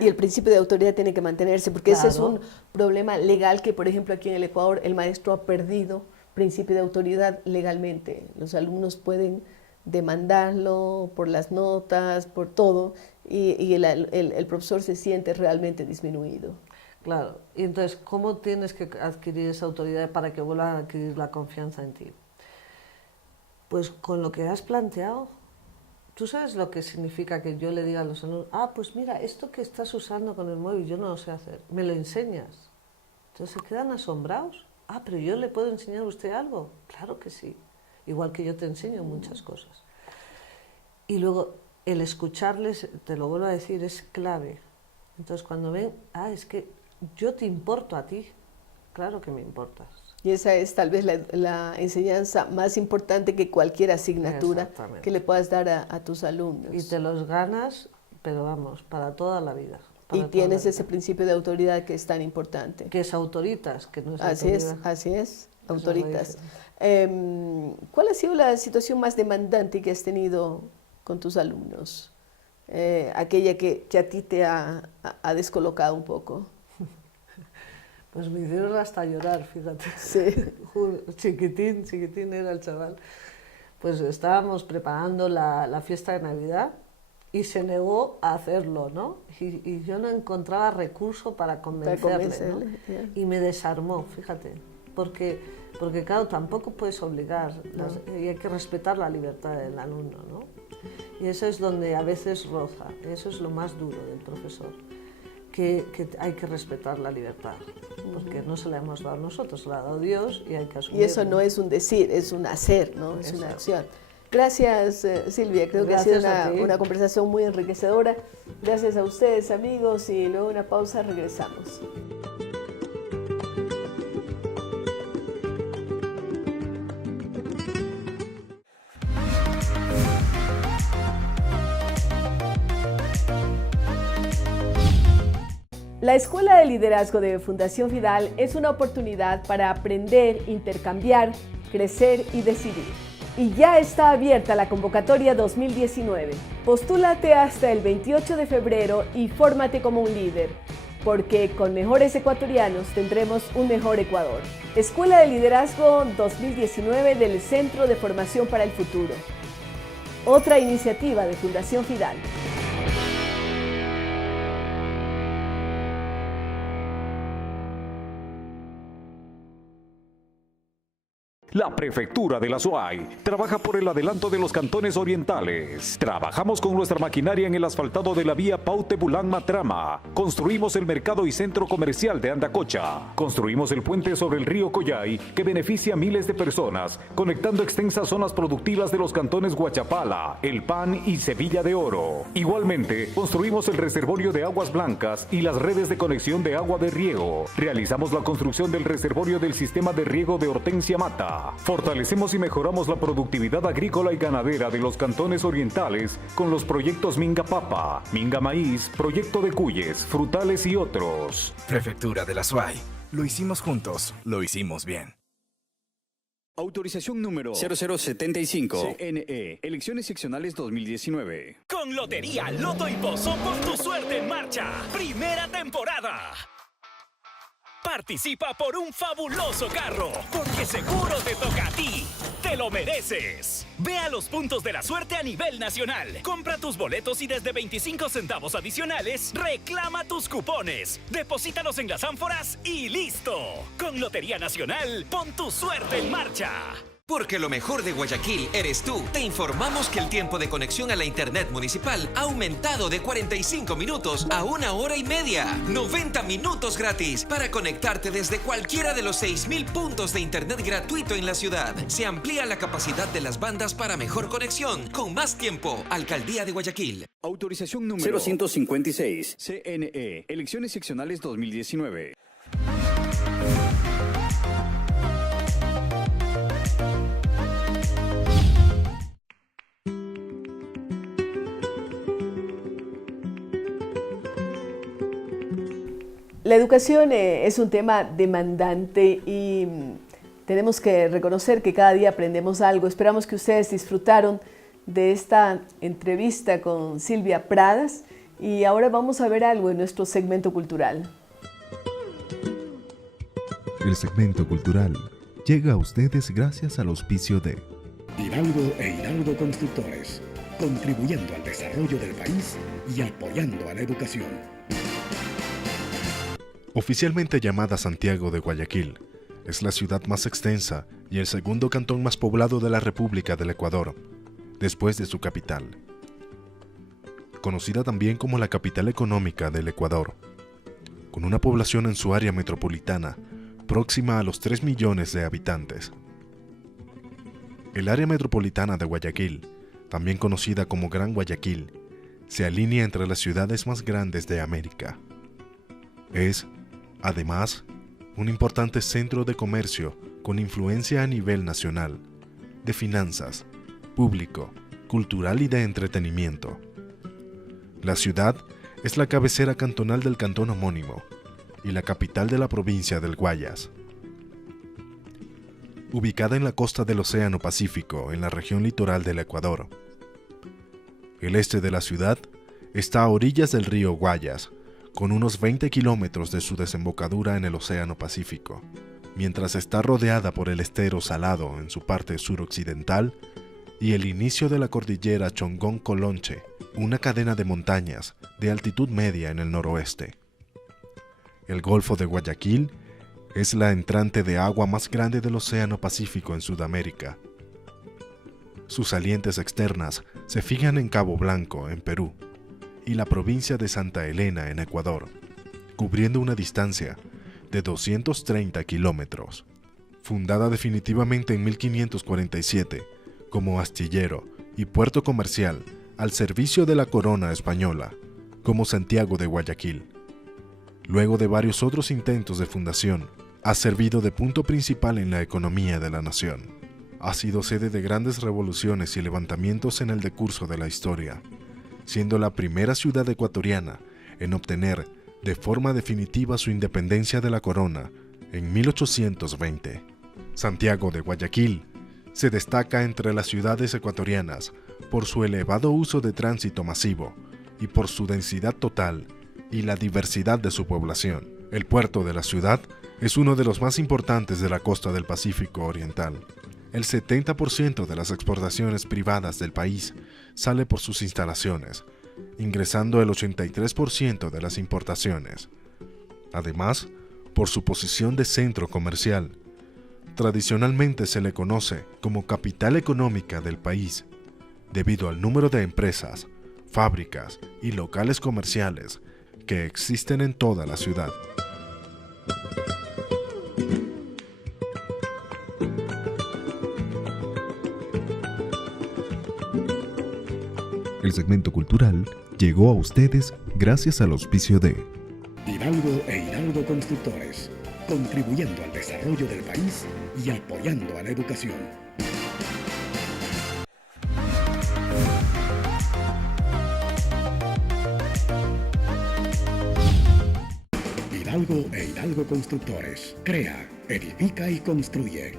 Y el principio de autoridad tiene que mantenerse, porque claro. Ese es un problema legal que, por ejemplo, aquí en el Ecuador el maestro ha perdido principio de autoridad legalmente. Los alumnos pueden demandarlo por las notas, por todo, y el profesor se siente realmente disminuido. Claro, y entonces, ¿cómo tienes que adquirir esa autoridad para que vuelvan a adquirir la confianza en ti? Pues con lo que has planteado. ¿Tú sabes lo que significa que yo le diga a los alumnos, pues mira, esto que estás usando con el móvil yo no lo sé hacer, me lo enseñas? Entonces se quedan asombrados Ah, pero yo le puedo enseñar a usted algo. Claro que sí. Igual que yo te enseño muchas cosas. Y luego el escucharles, te lo vuelvo a decir, es clave. Entonces cuando ven, es que yo te importo a ti. Claro que me importas. Y esa es tal vez la enseñanza más importante que cualquier asignatura que le puedas dar a tus alumnos. Y te los ganas, pero vamos, para toda la vida. Y tienes ese principio de autoridad que es tan importante. Que es autoritas, que no es así autoridad. Así es, autoritas. ¿Cuál ha sido la situación más demandante que has tenido con tus alumnos? Aquella que a ti te ha descolocado un poco. Pues me hicieron hasta llorar, fíjate. Sí. Chiquitín era el chaval. Pues estábamos preparando la fiesta de Navidad y se negó a hacerlo, ¿no? Y yo no encontraba recurso para convencerle, ¿no? Yeah. Y me desarmó, fíjate, porque claro, tampoco puedes obligar, y hay que respetar la libertad del alumno, ¿no? Y eso es donde a veces roza, eso es lo más duro del profesor, que hay que respetar la libertad, porque no se la hemos dado nosotros, se la ha dado Dios y hay que asumirlo. Y eso no es un decir, es un hacer, ¿no? Es una acción. Gracias, Silvia. Creo que ha sido una conversación muy enriquecedora. Gracias a ustedes, amigos, y luego una pausa, regresamos. La Escuela de Liderazgo de Fundación Fidal es una oportunidad para aprender, intercambiar, crecer y decidir. Y ya está abierta la convocatoria 2019. Postúlate hasta el 28 de febrero y fórmate como un líder, porque con mejores ecuatorianos tendremos un mejor Ecuador. Escuela de Liderazgo 2019 del Centro de Formación para el Futuro. Otra iniciativa de Fundación Fidal. La Prefectura de la SUAY trabaja por el adelanto de los cantones orientales. Trabajamos con nuestra maquinaria en el asfaltado de la vía Paute-Bulán-Matrama. Construimos el mercado y centro comercial de Andacocha. Construimos el puente sobre el río Collay, que beneficia a miles de personas, conectando extensas zonas productivas de los cantones Guachapala, El Pan y Sevilla de Oro. Igualmente, construimos el reservorio de aguas blancas y las redes de conexión de agua de riego. Realizamos la construcción del reservorio del sistema de riego de Hortensia Mata. Fortalecemos y mejoramos la productividad agrícola y ganadera de los cantones orientales con los proyectos Minga Papa, Minga Maíz, Proyecto de Cuyes, Frutales y otros. Prefectura de la SUAY. Lo hicimos juntos, lo hicimos bien. Autorización número 0075. CNE. Elecciones seccionales 2019. Con Lotería Loto y Pozo, pon tu suerte en marcha. Primera temporada. Participa por un fabuloso carro, porque seguro te toca a ti. ¡Te lo mereces! Ve a los puntos de la suerte a nivel nacional. Compra tus boletos y desde 25 centavos adicionales, reclama tus cupones. Deposítalos en las ánforas y ¡listo! Con Lotería Nacional, pon tu suerte en marcha. Porque lo mejor de Guayaquil eres tú. Te informamos que el tiempo de conexión a la internet municipal ha aumentado de 45 minutos a 1 hora y media. 90 minutos gratis para conectarte desde cualquiera de los 6,000 puntos de internet gratuito en la ciudad. Se amplía la capacidad de las bandas para mejor conexión. Con más tiempo, Alcaldía de Guayaquil. Autorización número 0156. CNE. Elecciones seccionales 2019. La educación es un tema demandante y tenemos que reconocer que cada día aprendemos algo. Esperamos que ustedes disfrutaron de esta entrevista con Silvia Pradas y ahora vamos a ver algo en nuestro segmento cultural. El segmento cultural llega a ustedes gracias al auspicio de Hidalgo e Hidalgo Constructores, contribuyendo al desarrollo del país y apoyando a la educación. Oficialmente llamada Santiago de Guayaquil, es la ciudad más extensa y el segundo cantón más poblado de la República del Ecuador, después de su capital. Conocida también como la capital económica del Ecuador, con una población en su área metropolitana próxima a los 3 millones de habitantes. El área metropolitana de Guayaquil, también conocida como Gran Guayaquil, se alinea entre las ciudades más grandes de América. Es, además, un importante centro de comercio con influencia a nivel nacional, de finanzas, público, cultural y de entretenimiento. La ciudad es la cabecera cantonal del cantón homónimo y la capital de la provincia del Guayas. Ubicada en la costa del Océano Pacífico, en la región litoral del Ecuador. El este de la ciudad está a orillas del río Guayas, con unos 20 kilómetros de su desembocadura en el Océano Pacífico, mientras está rodeada por el estero Salado en su parte suroccidental y el inicio de la cordillera Chongón-Colonche, una cadena de montañas de altitud media en el noroeste. El Golfo de Guayaquil es la entrante de agua más grande del Océano Pacífico en Sudamérica. Sus salientes externas se fijan en Cabo Blanco, en Perú, y la provincia de Santa Elena, en Ecuador, cubriendo una distancia de 230 kilómetros. Fundada definitivamente en 1547 como astillero y puerto comercial al servicio de la corona española, como Santiago de Guayaquil. Luego de varios otros intentos de fundación, ha servido de punto principal en la economía de la nación. Ha sido sede de grandes revoluciones y levantamientos en el decurso de la historia, siendo la primera ciudad ecuatoriana en obtener de forma definitiva su independencia de la corona en 1820. Santiago de Guayaquil se destaca entre las ciudades ecuatorianas por su elevado uso de tránsito masivo y por su densidad total y la diversidad de su población. El puerto de la ciudad es uno de los más importantes de la costa del Pacífico Oriental. El 70% de las exportaciones privadas del país sale por sus instalaciones, ingresando el 83% de las importaciones. Además, por su posición de centro comercial, tradicionalmente se le conoce como capital económica del país, debido al número de empresas, fábricas y locales comerciales que existen en toda la ciudad. El segmento cultural llegó a ustedes gracias al auspicio de Hidalgo e Hidalgo Constructores, contribuyendo al desarrollo del país y apoyando a la educación. Hidalgo e Hidalgo Constructores, crea, edifica y construye.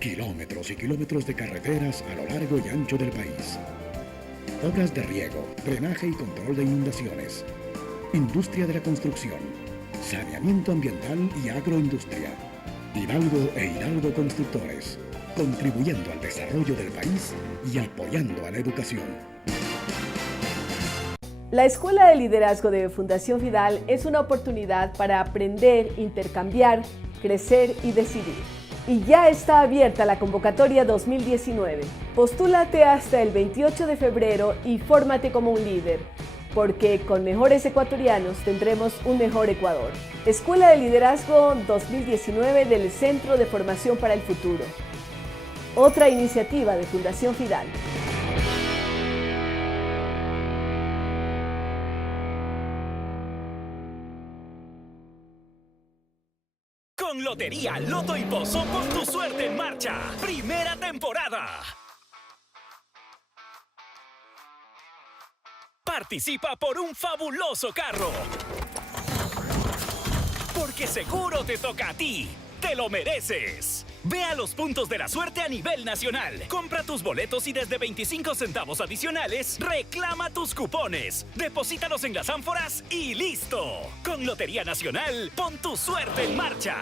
Kilómetros y kilómetros de carreteras a lo largo y ancho del país. Obras de riego, drenaje y control de inundaciones. Industria de la construcción. Saneamiento ambiental y agroindustria. Hidalgo e Hidalgo Constructores, contribuyendo al desarrollo del país y apoyando a la educación. La Escuela de Liderazgo de Fundación Fidal es una oportunidad para aprender, intercambiar, crecer y decidir. Y ya está abierta la convocatoria 2019. Postúlate hasta el 28 de febrero y fórmate como un líder, porque con mejores ecuatorianos tendremos un mejor Ecuador. Escuela de Liderazgo 2019 del Centro de Formación para el Futuro. Otra iniciativa de Fundación Fidal. Con Lotería Loto y Pozo, pon tu suerte en marcha. Primera temporada. Participa por un fabuloso carro. Porque seguro te toca a ti. ¡Te lo mereces! Ve a los puntos de la suerte a nivel nacional. Compra tus boletos y desde 25 centavos adicionales, reclama tus cupones. Deposítalos en las ánforas y ¡listo! Con Lotería Nacional, pon tu suerte en marcha.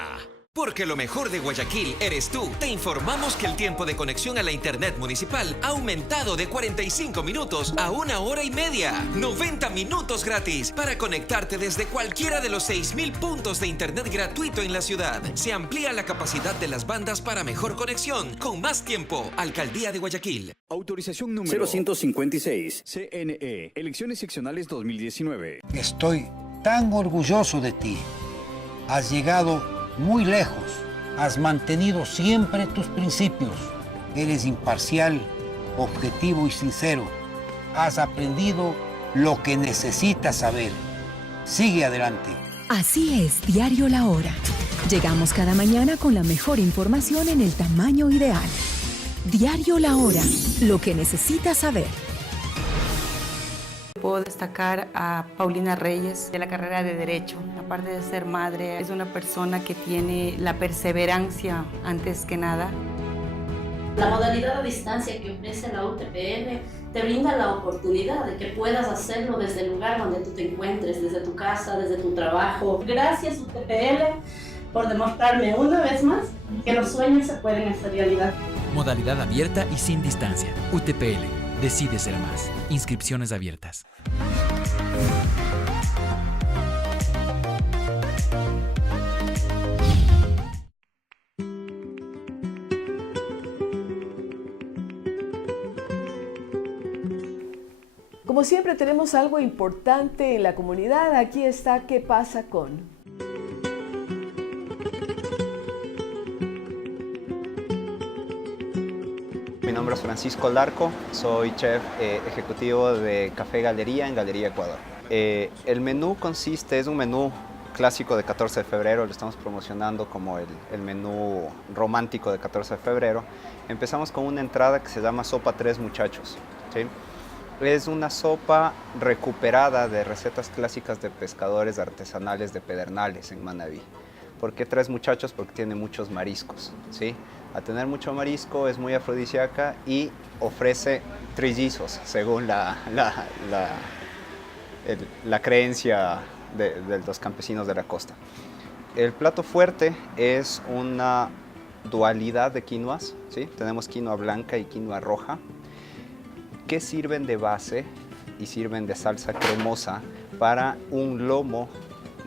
Porque lo mejor de Guayaquil eres tú. Te informamos que el tiempo de conexión a la internet municipal ha aumentado de 45 minutos a 1 hora y media. 90 minutos gratis para conectarte desde cualquiera de los 6,000 puntos de internet gratuito en la ciudad. Se amplía la capacidad de las bandas para mejor conexión con más tiempo. Alcaldía de Guayaquil. Autorización número 0156. CNE. Elecciones seccionales 2019. Estoy tan orgulloso de ti. Has llegado muy lejos. Has mantenido siempre tus principios. Eres imparcial, objetivo y sincero. Has aprendido lo que necesitas saber. Sigue adelante. Así es, Diario La Hora. Llegamos cada mañana con la mejor información en el tamaño ideal. Diario La Hora, lo que necesitas saber. Puedo destacar a Paulina Reyes de la carrera de Derecho. Aparte de ser madre, es una persona que tiene la perseverancia antes que nada. La modalidad a distancia que ofrece la UTPL te brinda la oportunidad de que puedas hacerlo desde el lugar donde tú te encuentres, desde tu casa, desde tu trabajo. Gracias UTPL por demostrarme una vez más que los sueños se pueden hacer realidad. Modalidad abierta y sin distancia. UTPL. Decide ser más. Inscripciones abiertas. Como siempre tenemos algo importante en la comunidad. Aquí está ¿Qué pasa con? Mi nombre es Francisco Larco, soy chef ejecutivo de Café Galería en Galería Ecuador. El menú es un menú clásico de 14 de febrero, lo estamos promocionando como el menú romántico de 14 de febrero. Empezamos con una entrada que se llama Sopa Tres Muchachos, ¿sí? Es una sopa recuperada de recetas clásicas de pescadores artesanales de Pedernales en Manabí. ¿Por qué Tres Muchachos? Porque tiene muchos mariscos, ¿sí? Al tener mucho marisco es muy afrodisíaca y ofrece trillizos, según la creencia de los campesinos de la costa. El plato fuerte es una dualidad de quinoas, ¿sí? Tenemos quinoa blanca y quinoa roja, que sirven de base y sirven de salsa cremosa para un lomo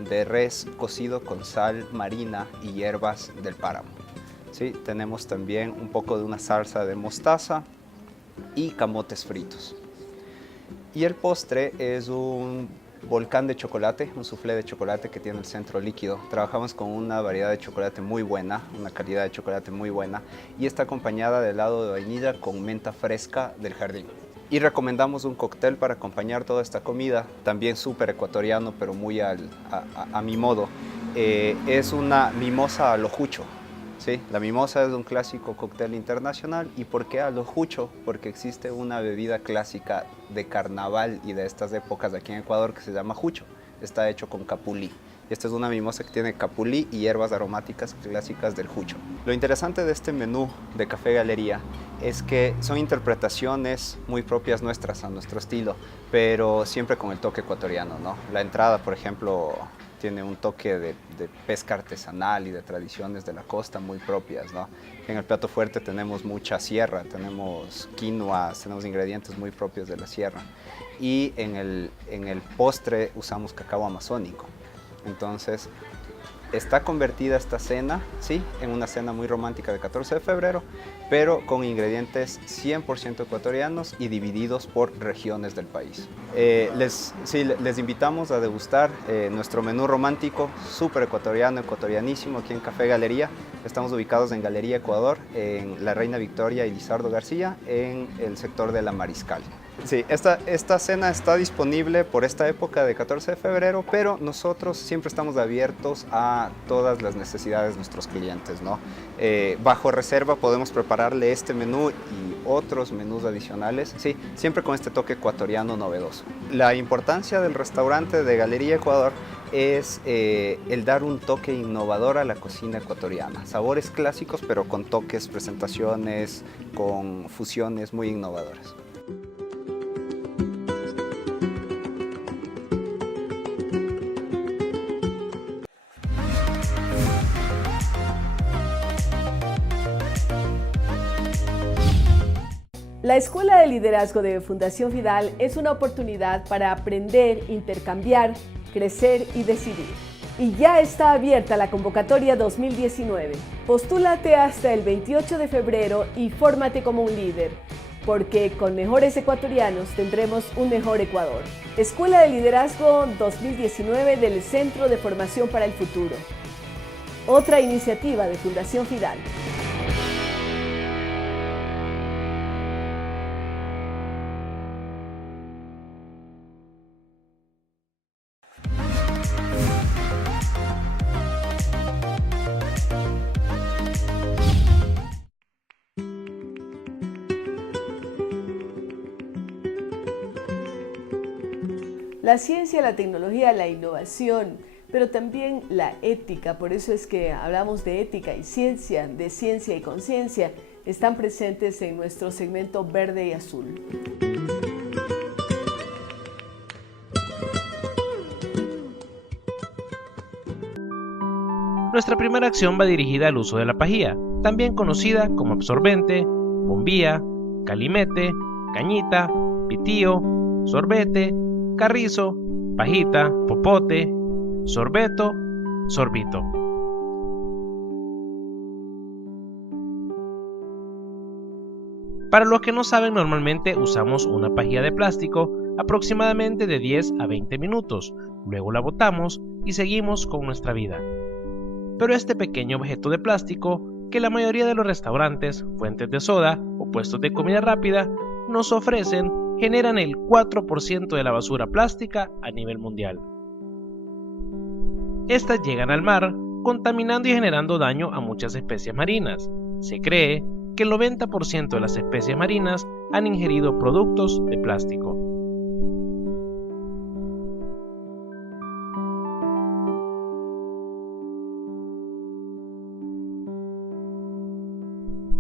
de res cocido con sal marina y hierbas del páramo. ¿Sí? Tenemos también un poco de una salsa de mostaza y camotes fritos. Y el postre es un volcán de chocolate, un soufflé de chocolate que tiene el centro líquido. Trabajamos con una variedad de chocolate muy buena, una calidad de chocolate muy buena, y está acompañada de helado de vainilla con menta fresca del jardín. Y recomendamos un cóctel para acompañar toda esta comida, también súper ecuatoriano, pero muy a mi modo. Es una mimosa a lo jucho. ¿Sí? La mimosa es un clásico cóctel internacional. ¿Y por qué a lo jucho? Porque existe una bebida clásica de carnaval y de estas épocas aquí en Ecuador que se llama jucho. Está hecho con capulí. Y esta es una mimosa que tiene capulí y hierbas aromáticas clásicas del jucho. Lo interesante de este menú de Café Galería es que son interpretaciones muy propias nuestras, a nuestro estilo, pero siempre con el toque ecuatoriano, ¿no? La entrada, por ejemplo, tiene un toque de pesca artesanal y de tradiciones de la costa muy propias, ¿no? En el plato fuerte tenemos mucha sierra, tenemos quinoas, tenemos ingredientes muy propios de la sierra. Y en el postre usamos cacao amazónico. Entonces, está convertida esta cena, sí, en una cena muy romántica de 14 de febrero, pero con ingredientes 100% ecuatorianos y divididos por regiones del país. Les invitamos a degustar nuestro menú romántico, súper ecuatoriano, ecuatorianísimo, aquí en Café Galería. Estamos ubicados en Galería Ecuador, en la Reina Victoria y Lizardo García, en el sector de la Mariscal. Sí, esta cena está disponible por esta época de 14 de febrero, pero nosotros siempre estamos abiertos a todas las necesidades de nuestros clientes, ¿no? Bajo reserva podemos prepararle este menú y otros menús adicionales, sí, siempre con este toque ecuatoriano novedoso. La importancia del restaurante de Galería Ecuador es el dar un toque innovador a la cocina ecuatoriana. Sabores clásicos, pero con toques, presentaciones, con fusiones muy innovadoras. La Escuela de Liderazgo de Fundación Fidal es una oportunidad para aprender, intercambiar, crecer y decidir. Y ya está abierta la convocatoria 2019. Postúlate hasta el 28 de febrero y fórmate como un líder, porque con mejores ecuatorianos tendremos un mejor Ecuador. Escuela de Liderazgo 2019 del Centro de Formación para el Futuro. otra iniciativa de Fundación Fidal. La ciencia, la tecnología, la innovación, pero también la ética, por eso es que hablamos de ética y ciencia, de ciencia y conciencia, están presentes en nuestro segmento Verde y Azul. Nuestra primera acción va dirigida al uso de la pajilla, también conocida como absorbente, bombilla, calimete, cañita, pitillo, sorbete, carrizo, pajita, popote, sorbeto, sorbito. Para los que no saben, normalmente usamos una pajilla de plástico aproximadamente de 10 a 20 minutos, luego la botamos y seguimos con nuestra vida. Pero este pequeño objeto de plástico, que la mayoría de los restaurantes, fuentes de soda o puestos de comida rápida nos ofrecen, generan el 4% de la basura plástica a nivel mundial. Estas llegan al mar, contaminando y generando daño a muchas especies marinas. Se cree que el 90% de las especies marinas han ingerido productos de plástico.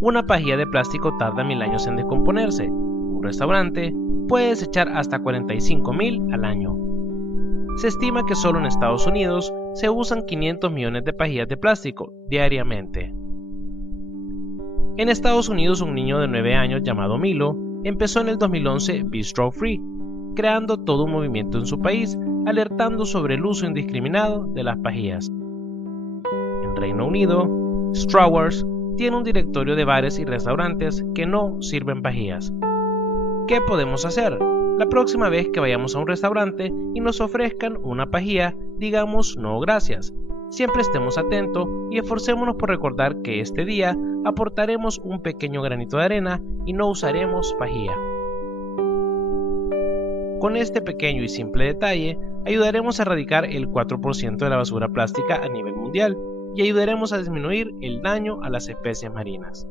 Una pajilla de plástico tarda 1000 años en descomponerse. Un restaurante puede desechar hasta 45.000 al año. Se estima que solo en Estados Unidos se usan 500 millones de pajillas de plástico diariamente. En Estados Unidos, un niño de 9 años llamado Milo empezó en el 2011 Be Straw Free, creando todo un movimiento en su país, alertando sobre el uso indiscriminado de las pajillas. En Reino Unido, Strawers tiene un directorio de bares y restaurantes que no sirven pajillas. ¿Qué podemos hacer? La próxima vez que vayamos a un restaurante y nos ofrezcan una pajilla, digamos no gracias. Siempre estemos atentos y esforcémonos por recordar que este día aportaremos un pequeño granito de arena y no usaremos pajilla. Con este pequeño y simple detalle, ayudaremos a erradicar el 4% de la basura plástica a nivel mundial y ayudaremos a disminuir el daño a las especies marinas.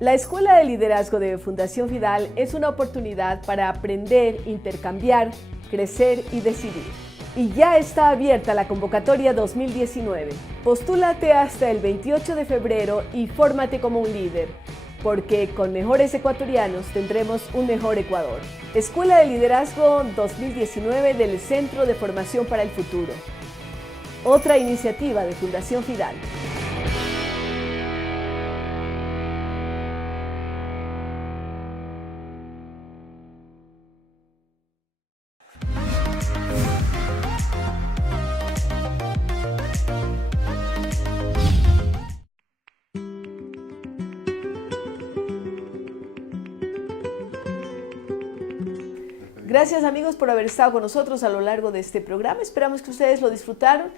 La Escuela de Liderazgo de Fundación Fidal es una oportunidad para aprender, intercambiar, crecer y decidir. Y ya está abierta la convocatoria 2019. Postúlate hasta el 28 de febrero y fórmate como un líder, porque con mejores ecuatorianos tendremos un mejor Ecuador. Escuela de Liderazgo 2019 del Centro de Formación para el Futuro. Otra iniciativa de Fundación Fidal. Gracias amigos por haber estado con nosotros a lo largo de este programa. Esperamos que ustedes lo disfrutaron.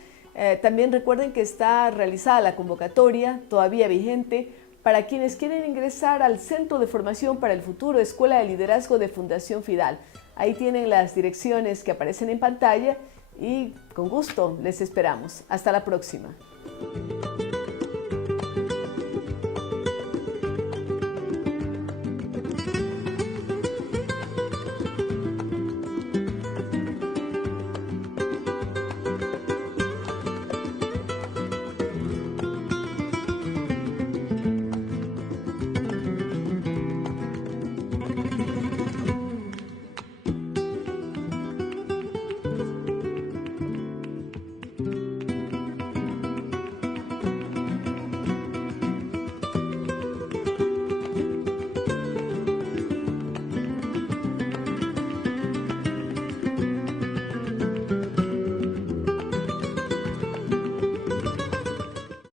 También recuerden que está realizada la convocatoria, todavía vigente, para quienes quieren ingresar al Centro de Formación para el Futuro, Escuela de Liderazgo de Fundación Fidal. Ahí tienen las direcciones que aparecen en pantalla y con gusto les esperamos. Hasta la próxima.